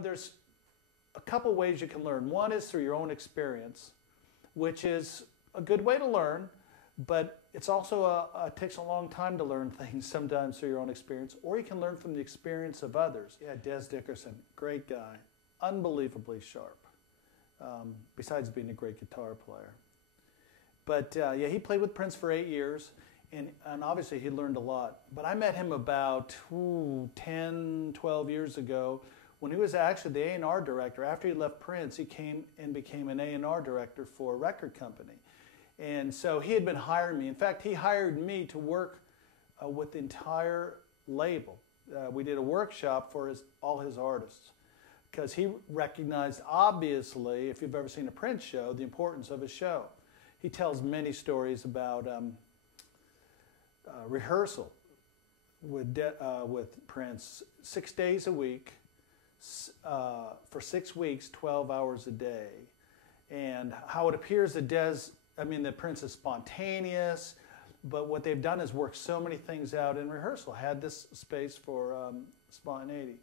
there's a couple ways you can learn. One is through your own experience, which is a good way to learn, but it's also it takes a long time to learn things sometimes through your own experience, or you can learn from the experience of others. Yeah, Dez Dickerson, great guy, unbelievably sharp, besides being a great guitar player. But yeah, he played with Prince for 8 years, and obviously he learned a lot. But I met him about 10, 12 years ago when he was actually the A&R director. After he left Prince, he came and became an A&R director for a record company. And so he had been hiring me. In fact, he hired me to work with the entire label. We did a workshop for all his artists because he recognized, obviously, if you've ever seen a Prince show, the importance of a show. He tells many stories about rehearsal with Prince 6 days a week, for 6 weeks, 12 hours a day, and how it appears that that Prince is spontaneous, but what they've done is work so many things out in rehearsal, had this space for spontaneity.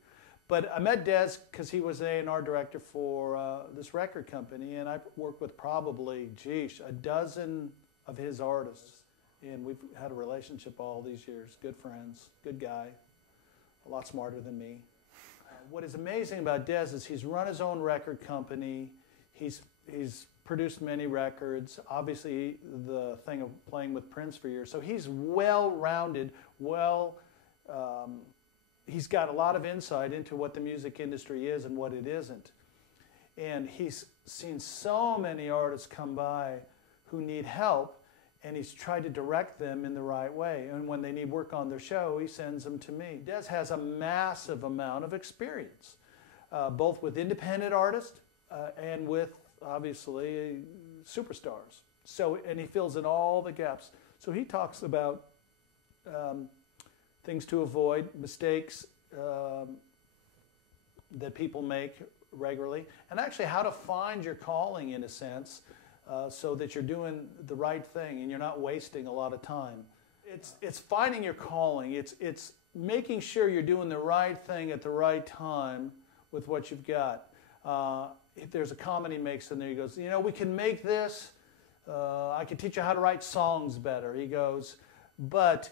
But I met Dez because he was an A&R director for this record company, and I've worked with probably, a dozen of his artists. And we've had a relationship all these years. Good friends, good guy, a lot smarter than me. What is amazing about Dez is he's run his own record company. He's produced many records. Obviously, the thing of playing with Prince for years. So he's well-rounded, he's got a lot of insight into what the music industry is and what it isn't. And he's seen so many artists come by who need help, and he's tried to direct them in the right way. And when they need work on their show, he sends them to me. Dez has a massive amount of experience, both with independent artists and with, obviously, superstars. And he fills in all the gaps. So he talks about things to avoid, mistakes that people make regularly, and actually how to find your calling, in a sense, so that you're doing the right thing and you're not wasting a lot of time. It's finding your calling. It's making sure you're doing the right thing at the right time with what you've got. If there's a comment he makes in there, he goes, we can make this. I can teach you how to write songs better. He goes, but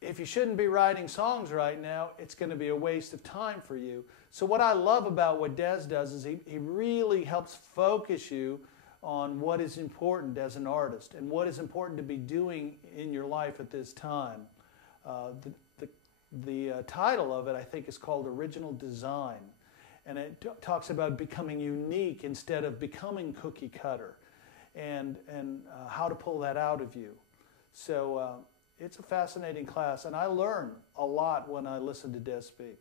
if you shouldn't be writing songs right now, it's going to be a waste of time for you. So what I love about what Dez does is he really helps focus you on what is important as an artist and what is important to be doing in your life at this time. The title of it, I think, is called Original Design. And it talks about becoming unique instead of becoming cookie cutter, and how to pull that out of you. So it's a fascinating class, and I learn a lot when I listen to Dez speak.